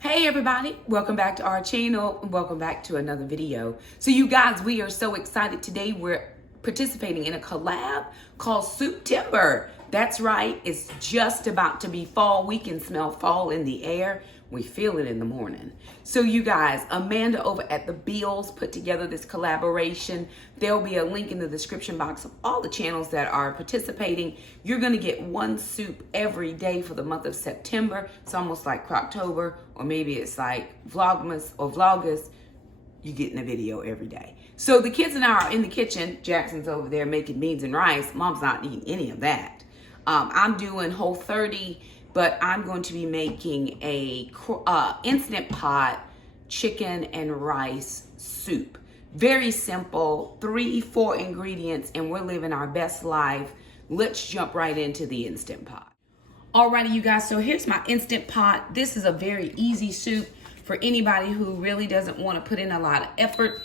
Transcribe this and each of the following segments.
Hey everybody, welcome back to our channel and welcome back to another video. So you guys, we are so excited today. We're participating in a collab called Souptember. That's right, it's just about to be fall. We can smell fall in the air. We feel it in the morning. So you guys, Amanda over at the Bealles put together this collaboration. There'll be a link in the description box of all the channels that are participating. You're gonna get one soup every day for the month of September. It's almost like Croctober, or maybe it's like Vlogmas or Vlogus. You're getting a video every day. So the kids and I are in the kitchen. Jackson's over there making beans and rice. Mom's not eating any of that. I'm doing Whole30, but I'm going to be making a Instant Pot chicken and rice soup. Very simple, 3-4 ingredients, and we're living our best life. Let's jump right into the Instant Pot. Alrighty, you guys, so here's my Instant Pot. This is a very easy soup for anybody who really doesn't want to put in a lot of effort.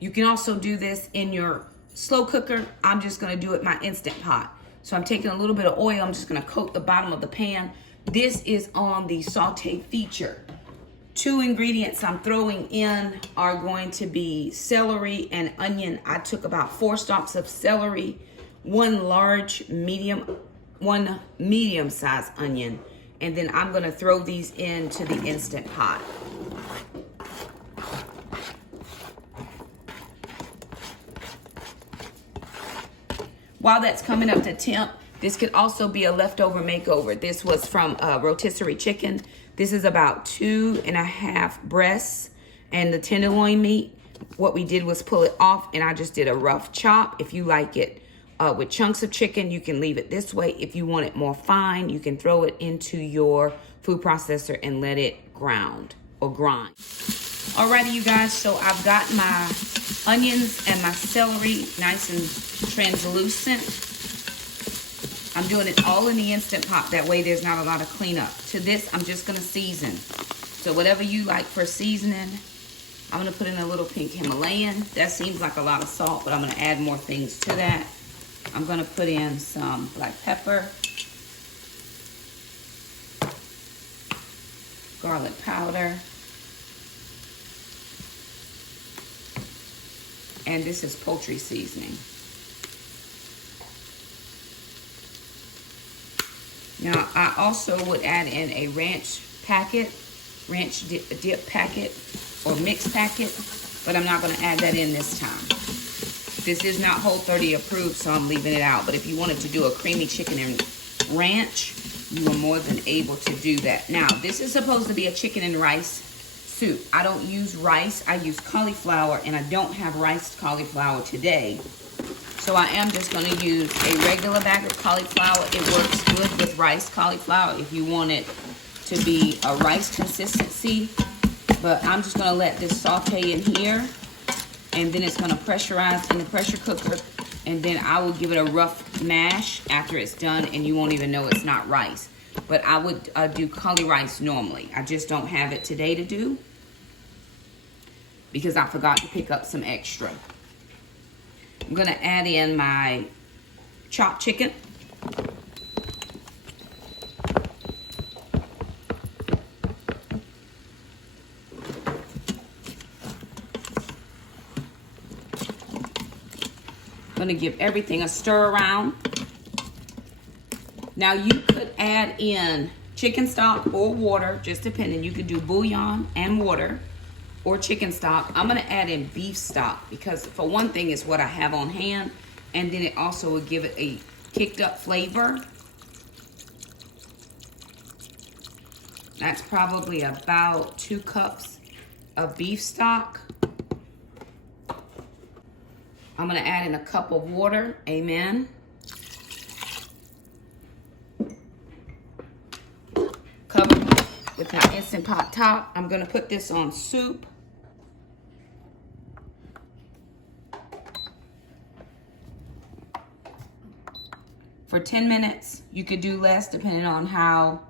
You can also do this in your slow cooker. I'm just gonna do it in my Instant Pot. So I'm taking a little bit of oil. I'm just gonna coat the bottom of the pan. This is on the saute feature. 2 ingredients I'm throwing in are going to be celery and onion. I took about 4 stalks of celery, one medium-sized onion, and then I'm gonna throw these into the Instant Pot. While that's coming up to temp, this could also be a leftover makeover. This was from rotisserie chicken. This is about 2.5 breasts and the tenderloin meat. What we did was pull it off, and I just did a rough chop. If you like it with chunks of chicken, you can leave it this way. If you want it more fine, you can throw it into your food processor and let it grind. Alrighty, you guys, so I've got my onions and my celery nice and translucent. I'm doing it all in the Instant Pot. That way there's not a lot of cleanup. To this, I'm just gonna season. So whatever you like for seasoning, I'm gonna put in a little pink Himalayan. That seems like a lot of salt, but I'm gonna add more things to that. I'm gonna put in some black pepper, garlic powder, and this is poultry seasoning. Now, I also would add in a ranch dip packet, or mix packet, but I'm not gonna add that in this time. This is not Whole30 approved, so I'm leaving it out. But if you wanted to do a creamy chicken and ranch, you are more than able to do that. Now, this is supposed to be a chicken and rice soup. I don't use rice, I use cauliflower, and I don't have riced cauliflower today. So I am just gonna use a regular bag of cauliflower. It works good with riced cauliflower if you want it to be a rice consistency. But I'm just gonna let this saute in here, and then it's gonna pressurize in the pressure cooker, and then I will give it a rough mash after it's done, and you won't even know it's not rice. But I would do caulirice normally. I just don't have it today to do because I forgot to pick up some extra. I'm gonna add in my chopped chicken. Gonna give everything a stir around. Now you could add in chicken stock or water, just depending. You could do bouillon and water or chicken stock. I'm gonna add in beef stock because for one thing, it's what I have on hand, and then it also will give it a kicked up flavor. That's probably about 2 cups of beef stock. I'm gonna add in a cup of water, amen. Cover with my Instant Pot top. I'm gonna put this on soup. For 10 minutes, you could do less depending on how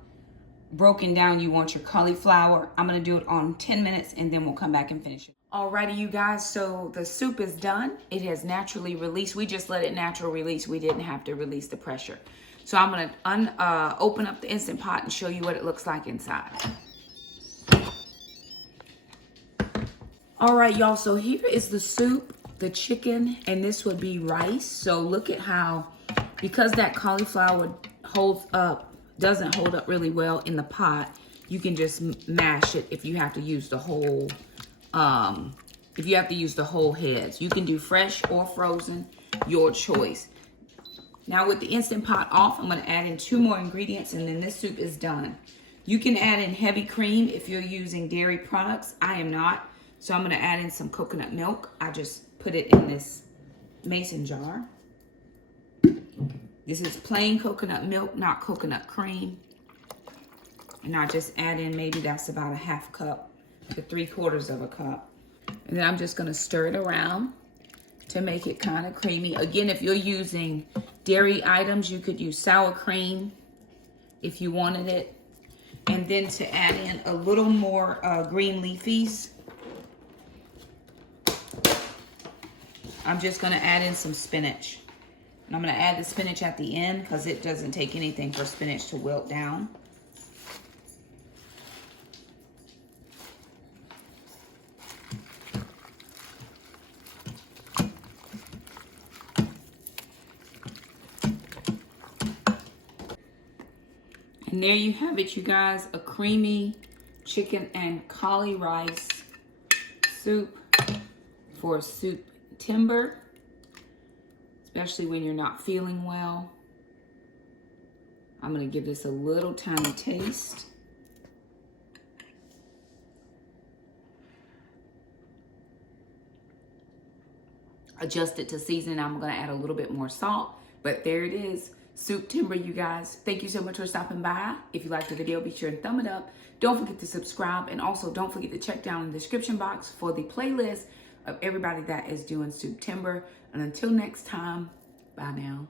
broken down you want your cauliflower. I'm gonna do it on 10 minutes and then we'll come back and finish it. Alrighty, you guys, so the soup is done. It has naturally released. We just let it natural release. We didn't have to release the pressure. So I'm gonna open up the Instant Pot and show you what it looks like inside. All right, y'all, so here is the soup, the chicken, and this would be rice. So look at how, because that cauliflower doesn't hold up really well in the pot, you can just mash it if you have to use the whole, heads. You can do fresh or frozen, your choice. Now with the Instant Pot off, I'm gonna add in 2 more ingredients and then this soup is done. You can add in heavy cream if you're using dairy products. I am not. So I'm gonna add in some coconut milk. I just put it in this mason jar. This is plain coconut milk, not coconut cream. And I just add in, maybe that's about a 1/2 cup to 3/4 of a cup. And then I'm just gonna stir it around to make it kind of creamy. Again, if you're using dairy items, you could use sour cream if you wanted it. And then to add in a little more green leafies, I'm just gonna add in some spinach. And I'm gonna add the spinach at the end because it doesn't take anything for spinach to wilt down. And there you have it, you guys, a creamy chicken and cauli rice soup for Souptember, especially when you're not feeling well. I'm gonna give this a little tiny taste. Adjust it to season. I'm gonna add a little bit more salt, but there it is. Souptember, you guys. Thank you so much for stopping by. If you liked the video, be sure and thumb it up. Don't forget to subscribe, and also don't forget to check down in the description box for the playlist of everybody that is doing Souptember. And until next time, bye now.